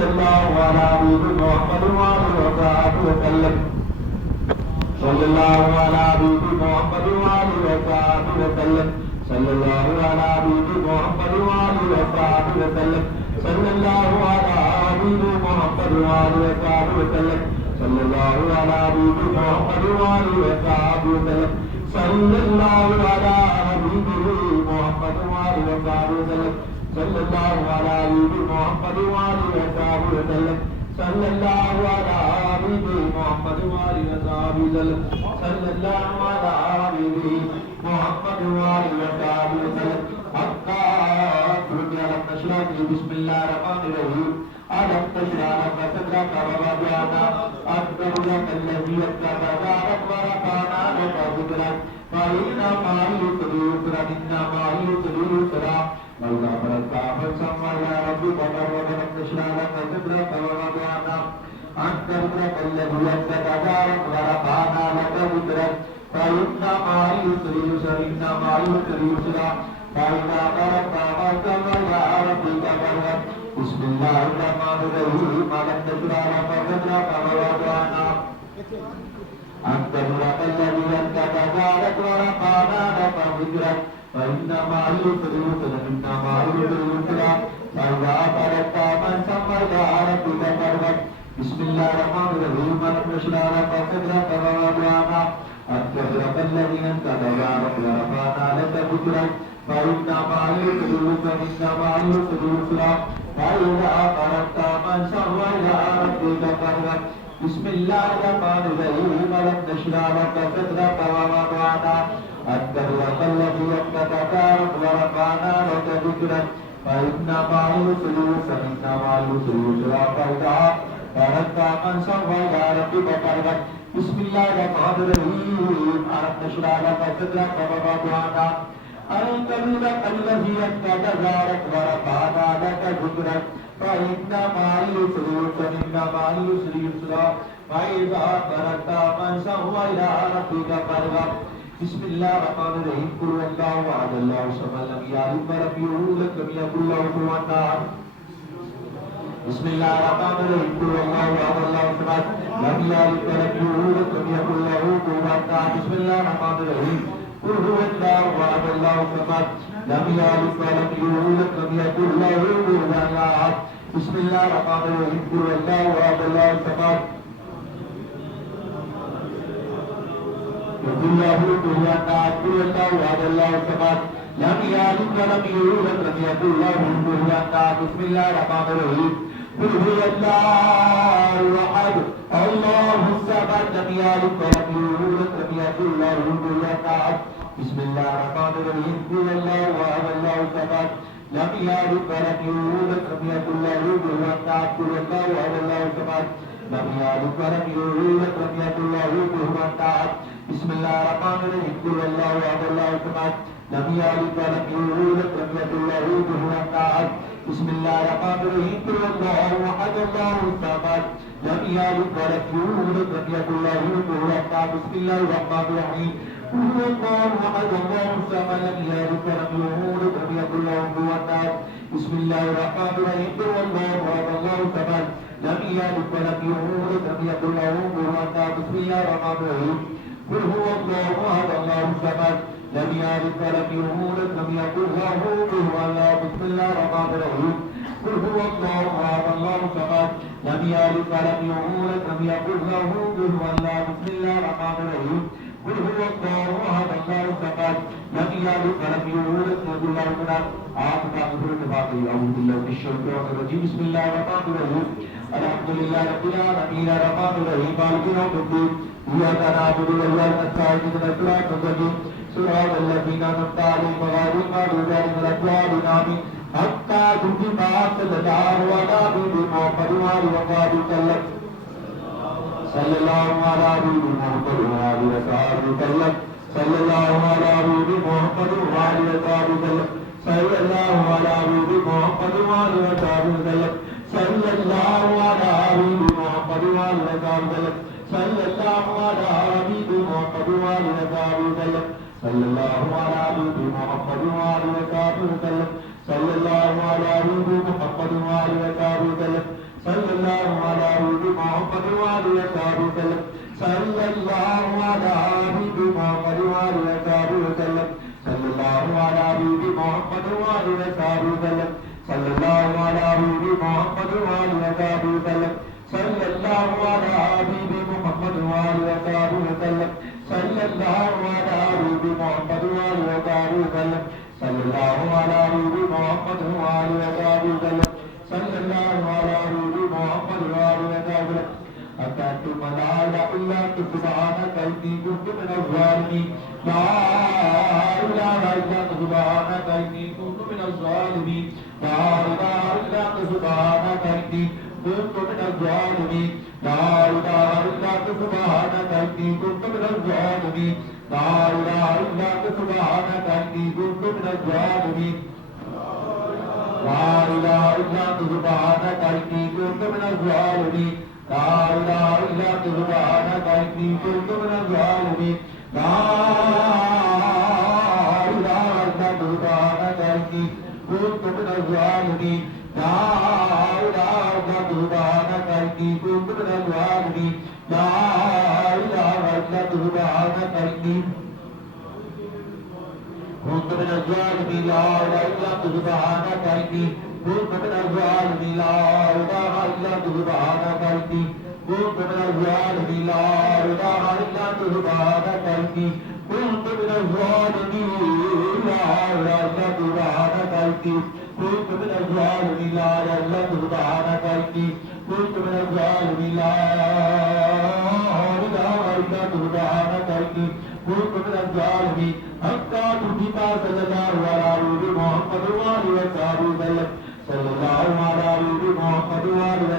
सल्लल्लाहु अला हबीबी मोहम्मद वाले वसल्लम सल्लल्लाहु अला हबीबी मोहम्मद वाले वसल्लम सल्लल्लाहु अला हबीबी मोहम्मद वाले वसल्लम सल्लल्लाहु अला हबीबी मोहम्मद वाले वसल्लम सल्लल्लाहु अला हबीबी मोहम्मद वाले वसल्लम सल्लल्लाहु अला हबीबी मोहम्मद वाले वसल्लम सल्लल्लाहु अला हबीबी मोहम्मद वाले वसल्लम सल्लल्लाहु अला हबीबी मोहम्मद वाले वसल्लम सल्लल्लाहु अला हबीबी मोहम्मद वाले वसल्लम हक्का दुनिया नशरा बिस्मिल्लाहिर्रहमानिर्रहीम अलम तशरा लक सदरक व वदअना अकबरक अल्लज़ी तबारक व रफअना लक ज़िक्रक फ़इन्ना मअल युस्रि युस्रा इन्ना मअल युस्रि युस्रा मौला बरका फसम्मा या रब्बी क़दर तशरा लक सदरक व वदअना अकबरक अल्लज़ी तबारक व रफअना लक ज़िक्रक फ़इन्ना मअल युस्रि युस्रा इन्ना मअल युस्रि युस्रा फ़इज़ा फ़रग़ता फसम्मा या रब्बी क़दर बिस्मिल्लाहिर्रहमानिर्रहीम अलम तशरा लक सदरक व वदअना अकबरक अल्लज़ी तबारक व रफअना लक ज़िक्रक फ़इन्ना मअल युस्रि युस्रा इन्ना मअल युस्रि युस्रा फ़इज़ा फ़रग़ता फसम्मा या रब्बी क़दर बिस्मिल्लाहिर्रहमानिर्रहीम अलम तशरा लक सदरक व वदअना अकबरक अल्लज़ी तबारक व रफअना लक ज़िक्रक फ़इन्ना मअल युस्रि युस्रा इन्ना मअल युस्रि युस्रा फ़इज़ा फ़रग़ता फसम्मा या रब्बी क़दर बिस्मिल्लाहिर्रहमानिर्रहीम अलम तशरा लक सदरक व वदअना अकबरक अल्लज़ी तबारक व रफअना लक ज़िक्रक फ़इन्ना मअल युस्रि युस्रा इन्ना मअल युस्रि युस्रा फ़इज़ा फ़रग़ता फसम्मा या रब्बी क़दर बिस्मिल्लाहिर्रहमानिर्रहीम अलम तशरा लक सदरक व वदअना अकबरक अल्लज़ी तबारक व रफअना लक ज़िक्रक फ़इन्ना मअल युस्रि युस्रा इन्ना मअल युस्रि युस्रा फ़इज़ा फ़रग़ता फसम्मा या रब्बी क़दर बिस्मिल्लाहिर्रहमानिर्रहीम कुल हुवल्लाहु अहद अल्लाहु समद लम यलिद व लम यूलद व लम यकुल लहु कुफुवन अहद बिस्मिल्लाहिर्रहमानिर्रहीम कुल हुवल्लाहु अहद अल्लाहु समद लम यलिद व लम यूलद व लम यकुल लहु कुफुवन अहद बिस्मिल्लाहिर्रहमानिर्रहीम कुल हुवल्लाहु अहद अल्लाहु समद लम यलिद व लम यूलद व लम यकुल लहु कुफुवन अहद बिस्मिल्लाहिर्रहमानिर्रहीम कुल हुवल्लाहु अहद अल्लाहु समद यकुल्लहु कुफुवन अहद कुल हुवल्लाहु अहद अल्लाहु समद लम यलिद व लम यूलद व लम यकुल लहु कुफुवन अहद बिस्मिल्लाहिर्रहमानिर्रहीम कुल हुवल्लाहु अहद अल्लाहु समद लम यलिद व लम यूलद व लम यकुल लहु कुफुवन अहद बिस्मिल्लाहिर्रहमानिर्रहीम कुल हुवल्लाहु अहद अल्लाहु समद लम यलिद व लम यूलद व लम यकुल लहु कुफुवन अहद कुल हुवल्लाहु अहद अल्लाहु समद लम यलिद व लम यूलद व लम यकुल लहु कुफुवन अहद बिस्मिल्लाहिर्रहमानिर्रहीम कुल हुवल्लाहु अहद अल्लाहु समद लम यलिद व लम यूलद व लम यकुल लहु कुफुवन अहद बिस्मिल्लाहिर्रहमानिर्रहीम कुल हुवल्लाहु अहद अल्लाहु समद लम यलिद व लम यूलद व लम यकुल लहु कुफुवन अहद बिस्मिल्लाहिर्रहमानिर्रहीम कुल हुवल्लाहु अहद अल्लाहु समद लम यलिद व लम यूलद व लम यकुल लहु कुफुवन अहद बिस्मिल्लाहिर्रहमानिर्रहीम कुल हुवल्लाहु अहद अल्लाहु समद लम यलिद व लम यूलद व लम यकुल लहु कुफुवन अहद बिस्मिल्लाहिर्रहमानिर्रहीम कुल हुवल्लाहु अहद अल्लाहु समद लम यलिद व लम यूलद व लम यकुल लहु कुफुवन अहद बिस्मिल्लाहिर्रहमानिर्रहीम कुल हुवल्लाहु अहद अल्लाहु समद लम यलिद व लम यूलद व लम यकुल लहु कुफुवन अहद बिस्मिल्लाहिर्रहमानिर्रहीम कुल हुवल्लाहु अहद अल्लाहु समद लम यलिद व लम यूलद व लम यकुल लहु आखिर बात अऊज़ु बिल्लाहि मिनश शैतानिर रजीम बिस्मिल्लाहिर्रहमानिर्रहीम अल्हम्दुलिल्लाहि रब्बिल आलमीन अर्रहमानिर्रहीम मालिकि यौमिद्दीन इय्याका नअबुदु व इय्याका नस्तईन इहदिनास सिरातल मुस्तक़ीम सिरातल लज़ीना अनअमता अलैहिम गैरिल मग़दूबि अलैहिम वलद्दालिन आमीन हक्का दुनिया सल्लल्लाहु अला हबीबी मोहम्मद व आलिहि व सल्लम सल्लल्लाहु अला हबीबी मोहम्मद व आलिहि व सल्लम सल्लल्लाहु अला हबीबी मोहम्मद व आलिहि व सल्लम सल्लल्लाहु अला हबीबी मोहम्मद व आलिहि व सल्लम सल्लल्लाहु अला हबीबी मोहम्मद व आलिहि व सल्लम सल्लल्लाहु अला हबीबी मोहम्मद व आलिहि व सल्लम सल्लल्लाहु अला हबीबी मोहम्मद व आलिहि व सल्लम सल्लल्लाहु अला हबीबी मोहम्मद व आलिहि व सल्लम محمد وآله وصحبه وسلم صلى الله على حبيب محمد وآله وصحبه وسلم صلى الله على حبيب محمد وآله وصحبه وسلم صلى الله على حبيب محمد وآله وصحبه وسلم صلى الله على حبيب محمد وآله وصحبه وسلم صلى الله على حبيب محمد وآله وصحبه وسلم صلى الله على حبيب محمد وآله وصحبه وسلم صلى الله على حبيب محمد وآله وصحبه وسلم أتت من لا إله إلا أنت سبحانك إني كنت من الظالمين لا إله إلا أنت سبحانك إني كنت من الظالمين لا إله إلا أنت سبحانك إني كنت من الظالمين لا إله إلا أنت سبحانك إني كنت من الظالمين لا إله إلا أنت سبحانك إني كنت من الظالمين لا إله إلا أنت سبحانك إني كنت من الظالمين لا إله إلا أنت سبحانك إني كنت من الظالمين لا إله إلا أنت سبحانك إني كنت من الظالمين لا إله إلا أنت سبحانك إني كنت من الظالمين لا إله إلا أنت سبحانك إني كنت من الظالمين لا إله إلا أنت سبحانك إني كنت من الظالمين لا إله إلا أنت سبحانك إني كنت من الظالمين لا إله إلا أنت سبحانك إني كنت من الظالمين لا إله إلا أنت سبحانك إني كنت من الظالمين لا إله إلا أنت سبحانك إني كنت من الظالمين لا إله إلا أنت سبحانك إني كنت من الظالمين حتى تجيب صلى الله على محمد وآله وصحبه وسلم صلى الله على محمد وآله